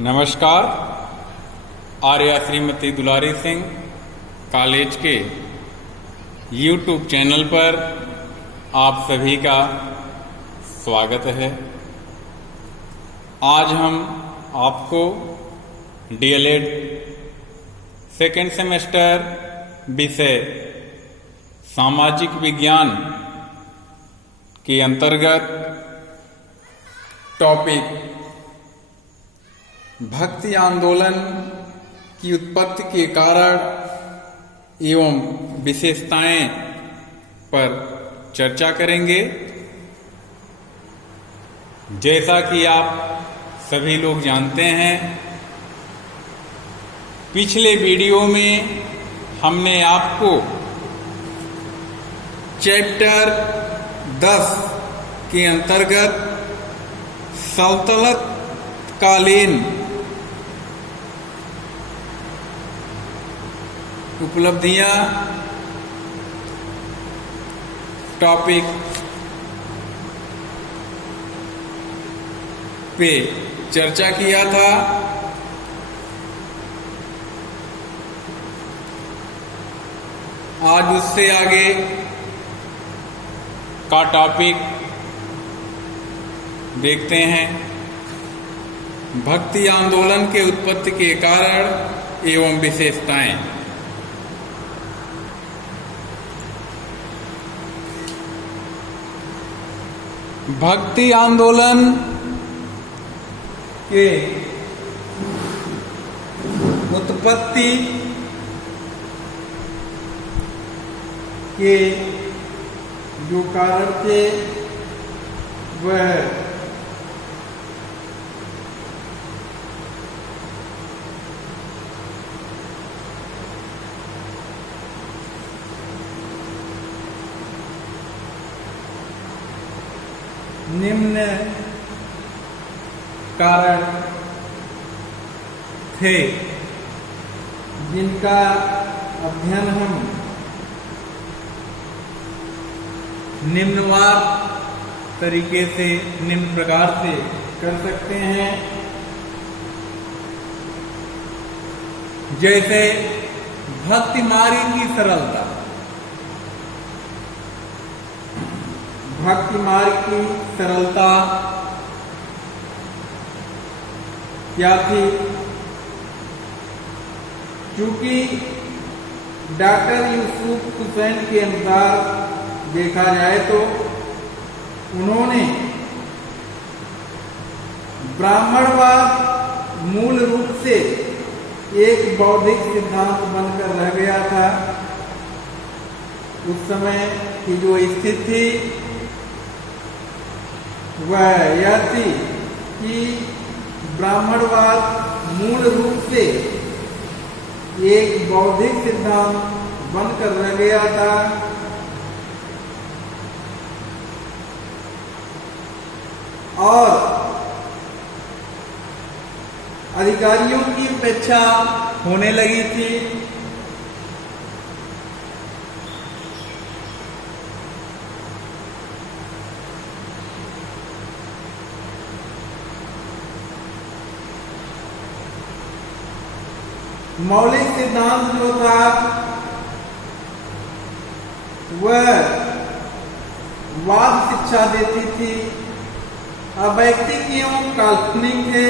नमस्कार। आर्या श्रीमती दुलारी सिंह कॉलेज के YouTube channel पर आप सभी का स्वागत है। आज हम आपको DLED सेकेंड सेमेस्टर विषय सामाजिक विज्ञान के अंतर्गत टॉपिक भक्ति आंदोलन की उत्पत्ति के कारण एवं विशेषताएं पर चर्चा करेंगे। जैसा कि आप सभी लोग जानते हैं, पिछले वीडियो में हमने आपको चैप्टर 10 के अंतर्गत सल्तनत कालीन उपलब्धियां टॉपिक पे चर्चा किया था। आज उससे आगे का टॉपिक देखते हैं, भक्ति आंदोलन के उत्पत्ति के कारण एवं विशेषताएं। भक्ति आंदोलन के उत्पत्ति के जो कारण थे वह निम्न कारण थे, जिनका अध्ययन हम निम्नवार तरीके से निम्न प्रकार से कर सकते हैं। जैसे भक्ति मार्ग की सरलता। भक्ति मार्ग की सरलता क्या थी? चूंकि डॉक्टर यूसुफ हुसैन के अनुसार देखा जाए तो उन्होंने ब्राह्मणवाद मूल रूप से एक बौद्धिक सिद्धांत बनकर रह गया था। उस समय की जो स्थिति थी वह यह थी कि ब्राह्मणवाद मूल रूप से एक बौद्धिक सिद्धांत बनकर रह गया था और अधिकारियों की उपेक्षा होने लगी थी। मौलिक सिद्धांत जो था वह वाद शिक्षा देती थी, अवैयक्तिक एवं काल्पनिक थे,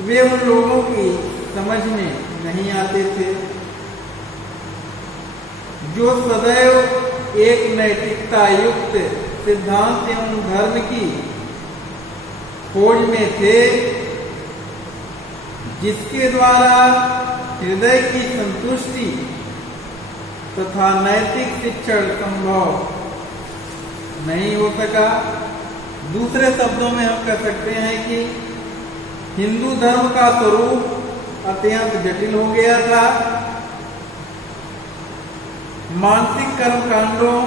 वे उन लोगों की समझ में नहीं आते थे जो सदैव एक नैतिकता युक्त सिद्धांत एवं धर्म की खोज में थे, जिसके द्वारा हृदय की संतुष्टि तथा नैतिक शिक्षण संभव नहीं हो सका। दूसरे शब्दों में हम कह सकते हैं कि हिंदू धर्म का स्वरूप अत्यंत जटिल हो गया था। मानसिक कर्मकांडों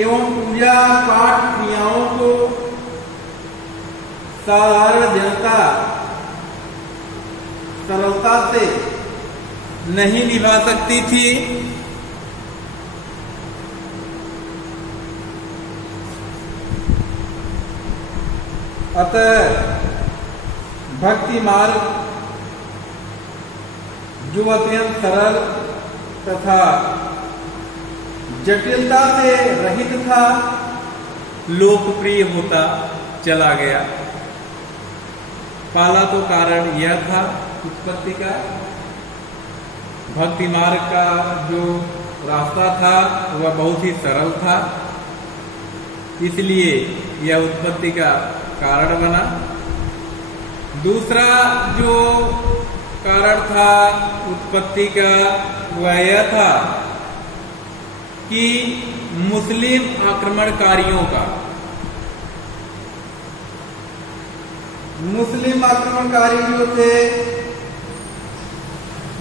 एवं पूजा पाठ क्रियाओं को साधारण जनता सरलता से नहीं निभा सकती थी। अतः भक्ति मार्ग जो अत्यंत सरल तथा जटिलता से रहित था, लोकप्रिय होता चला गया। पहला तो कारण यह था उत्पत्ति का। भक्ति मार्ग का जो रास्ता था वह बहुत ही सरल था, इसलिए यह उत्पत्ति का कारण बना। दूसरा जो कारण था उत्पत्ति का वह यह था कि मुस्लिम आक्रमणकारियों का, मुस्लिम आक्रमणकारी जो थे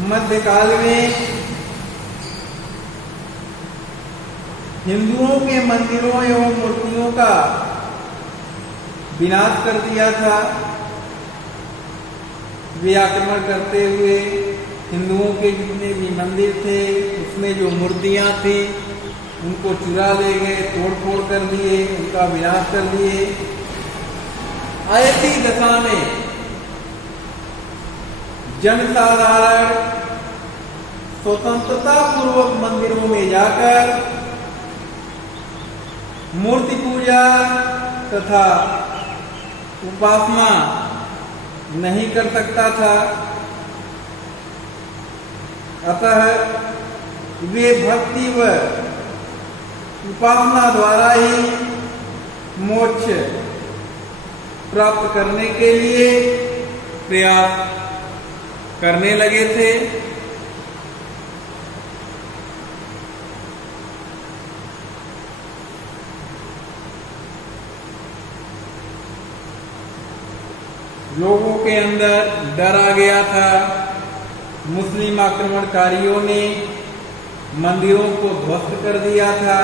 मध्यकाल में हिंदुओं के मंदिरों एवं मूर्तियों का विनाश कर दिया था। वे आक्रमण करते हुए हिंदुओं के जितने भी मंदिर थे, उसमें जो मूर्तियां थी, उनको चुरा ले गए, तोड़ फोड़ कर दिए, उनका विनाश कर दिए। ऐसी दशा में जनसाधारण स्वतंत्रता पूर्वक मंदिरों में जाकर मूर्ति पूजा तथा उपासना नहीं कर सकता था। अतः वे भक्ति व उपासना द्वारा ही मोक्ष प्राप्त करने के लिए प्रयास करने लगे थे। लोगों के अंदर डर आ गया था। मुस्लिम आक्रमणकारियों ने मंदिरों को ध्वस्त कर दिया था।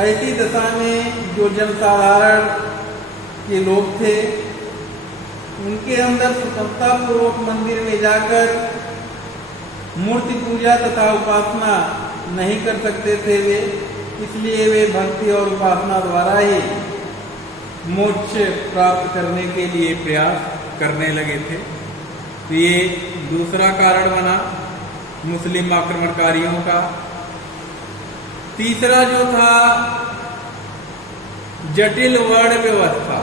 ऐसी दशा में जो जनसाधारण के लोग थे, उनके अंदर स्वतंत्रता पूर्वक मंदिर में जाकर मूर्ति पूजा तथा उपासना नहीं कर सकते थे वे, इसलिए वे भक्ति और उपासना द्वारा ही मोक्ष प्राप्त करने के लिए प्रयास करने लगे थे। तो ये दूसरा कारण बना मुस्लिम आक्रमणकारियों का। तीसरा जो था जटिल वर्ण व्यवस्था,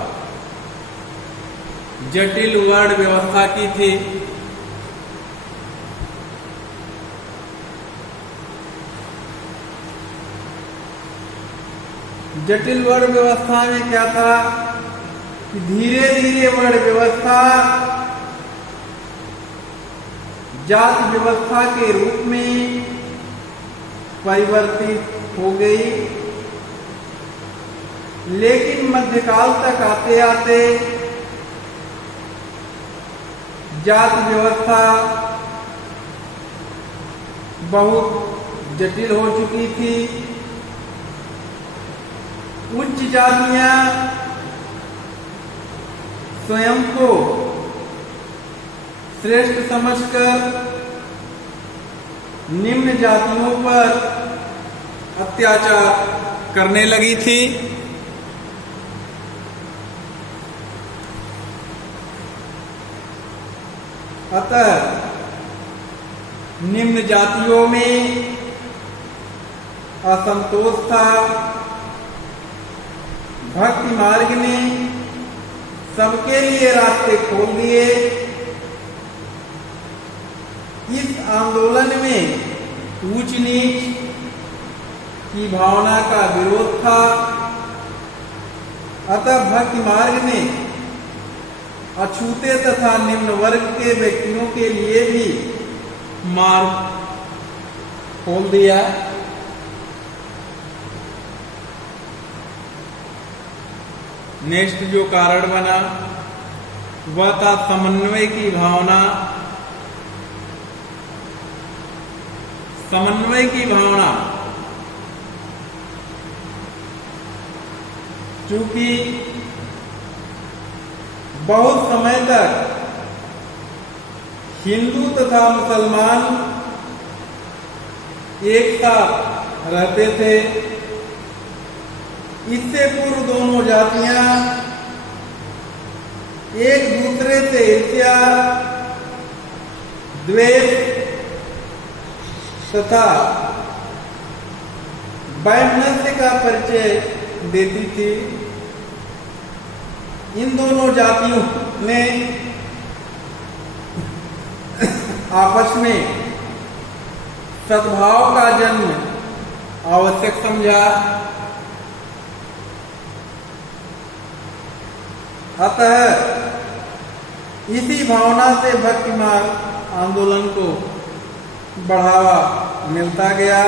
जटिल वर्ण व्यवस्था की थी। जटिल वर्ण व्यवस्था में क्या था कि धीरे धीरे वर्ण व्यवस्था जाति व्यवस्था के रूप में परिवर्तित हो गई। लेकिन मध्यकाल तक आते आते जाति व्यवस्था बहुत जटिल हो चुकी थी। उच्च जातियां स्वयं को श्रेष्ठ समझकर निम्न जातियों पर अत्याचार करने लगी थी। अतः निम्न जातियों में असंतोष था। भक्ति मार्ग ने सबके लिए रास्ते खोल दिए। इस आंदोलन में ऊंच नीच की भावना का विरोध था। अतः भक्ति मार्ग ने अछूते तथा निम्न वर्ग के व्यक्तियों के लिए भी मार्ग खोल दिया। नेक्स्ट जो कारण बना वह था समन्वय की भावना। समन्वय की भावना, चूंकि बहुत समय तक हिंदू तथा मुसलमान एक साथ रहते थे। इससे पूर्व दोनों जातियां एक दूसरे से ईर्ष्या, द्वेष तथा वैमनस्य का परिचय देती थी। इन दोनों जातियों ने आपस में सद्भाव का जन्म आवश्यक समझा। अतः इसी भावना से भक्ति मार्ग आंदोलन को बढ़ावा मिलता गया।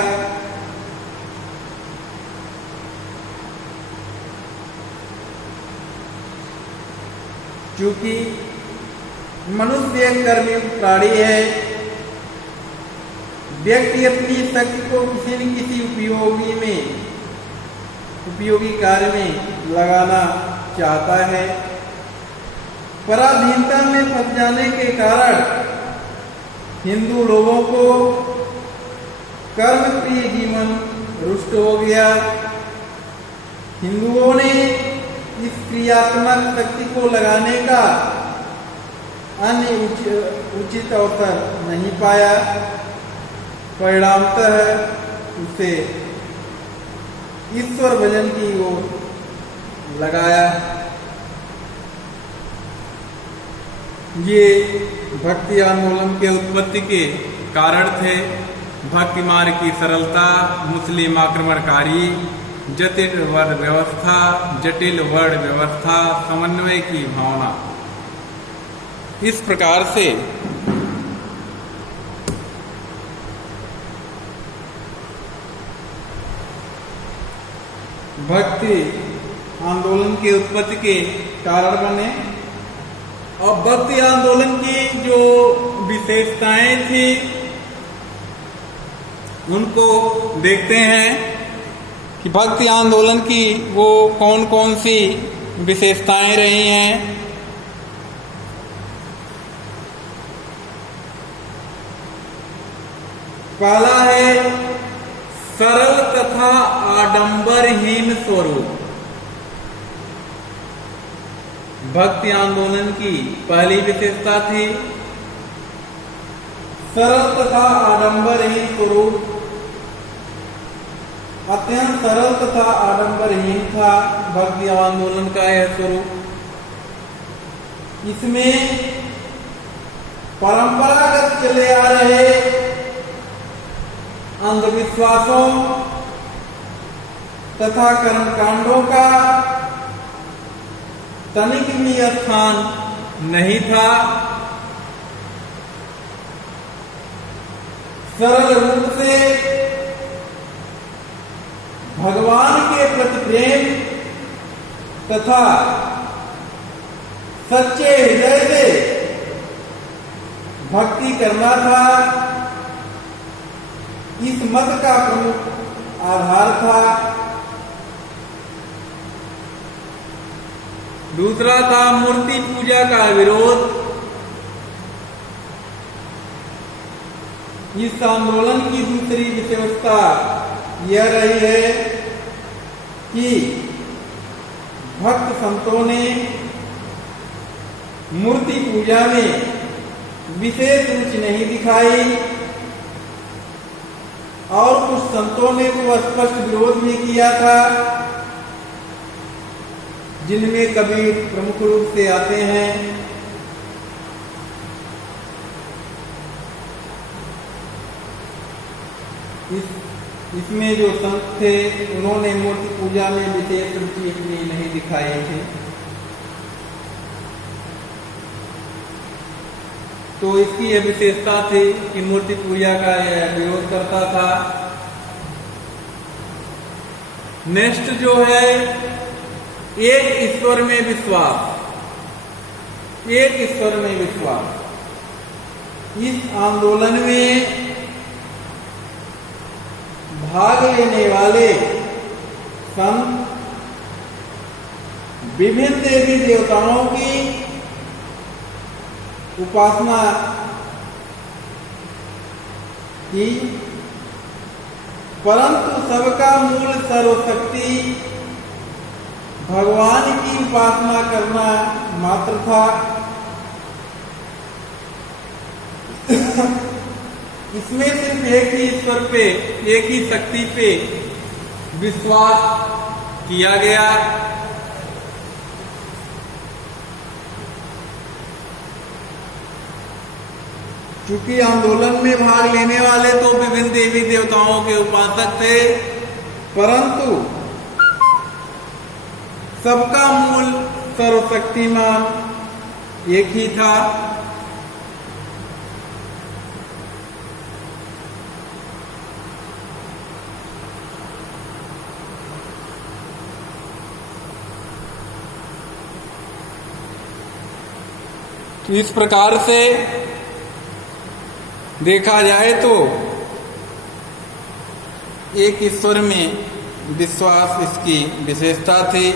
चूंकि मनुष्य एक कर्मी प्राणी है, व्यक्ति अपनी शक्ति को किसी न किसी उपयोगी कार्य में लगाना चाहता है। पराधीनता में फंस जाने के कारण हिंदू लोगों को कर्म प्रिय जीवन रुष्ट हो गया। हिंदुओं ने इस क्रियात्मक शक्ति को लगाने का अन्य उचित अवसर नहीं पाया। परिणामतः उसे ईश्वर भजन की ओर लगाया। ये भक्ति आंदोलन के उत्पत्ति के कारण थे। भक्ति मार्ग की सरलता, मुस्लिम आक्रमणकारी, जटिल वर्ण व्यवस्था, समन्वय की भावना। इस प्रकार से भक्ति आंदोलन के उत्पत्ति के कारण बने। और भक्ति आंदोलन की जो विशेषताएं थी उनको देखते हैं कि भक्ति आंदोलन की वो कौन कौन सी विशेषताएं रही हैं। पहला है सरल तथा आडंबरहीन स्वरूप। भक्ति आंदोलन की पहली विशेषता थी सरल तथा आडंबरहीन स्वरूप। अत्यंत सरल तथा आडंबरहीन था भक्ति आंदोलन का यह स्वरूप। इसमें परंपरागत चले आ रहे अंधविश्वासों तथा कर्मकांडों का तनिक भी स्थान नहीं था। सरल रूप से भगवान के प्रति प्रेम तथा सच्चे हृदय से भक्ति करना था इस मत का प्रमुख आधार था। दूसरा था मूर्ति पूजा का विरोध। इस आंदोलन की दूसरी विशेषता यह रही है कि भक्त संतों ने मूर्ति पूजा में विशेष रुचि नहीं दिखाई और कुछ संतों ने तो स्पष्ट विरोध भी किया था, जिनमें कबीर प्रमुख रूप से आते हैं। इसमें जो संत थे उन्होंने मूर्ति पूजा में विशेष रुचि अपनी नहीं दिखाई थी। तो इसकी यह विशेषता थी कि मूर्ति पूजा का यह विरोध करता था। नेक्स्ट जो है एक ईश्वर में विश्वास। एक ईश्वर में विश्वास। इस आंदोलन में भाग लेने वाले संत विभिन्न देवी देवताओं की उपासना की, परंतु सबका मूल सर्वशक्ति भगवान की उपासना करना मात्र था। इसमें सिर्फ एक ही ईश्वर पे, एक ही शक्ति पे विश्वास किया गया। क्योंकि आंदोलन में भाग लेने वाले तो विभिन्न देवी देवताओं के उपासक थे, परंतु सबका मूल सर्वशक्तिमान एक ही था। तो इस प्रकार से देखा जाए तो एक ईश्वर में विश्वास इसकी विशेषता थी।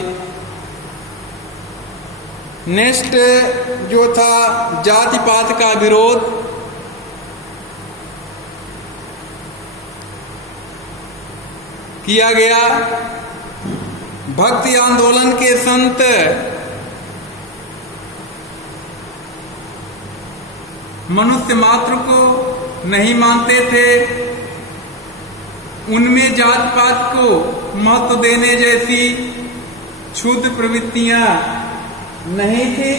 नेक्स्ट जो था जाति पात का विरोध। किया गया। भक्ति आंदोलन के संत मनुष्य मात्र को नहीं मानते थे, उनमें जात पात को महत्व देने जैसी क्षुद्र प्रवृत्तियां नहीं थी।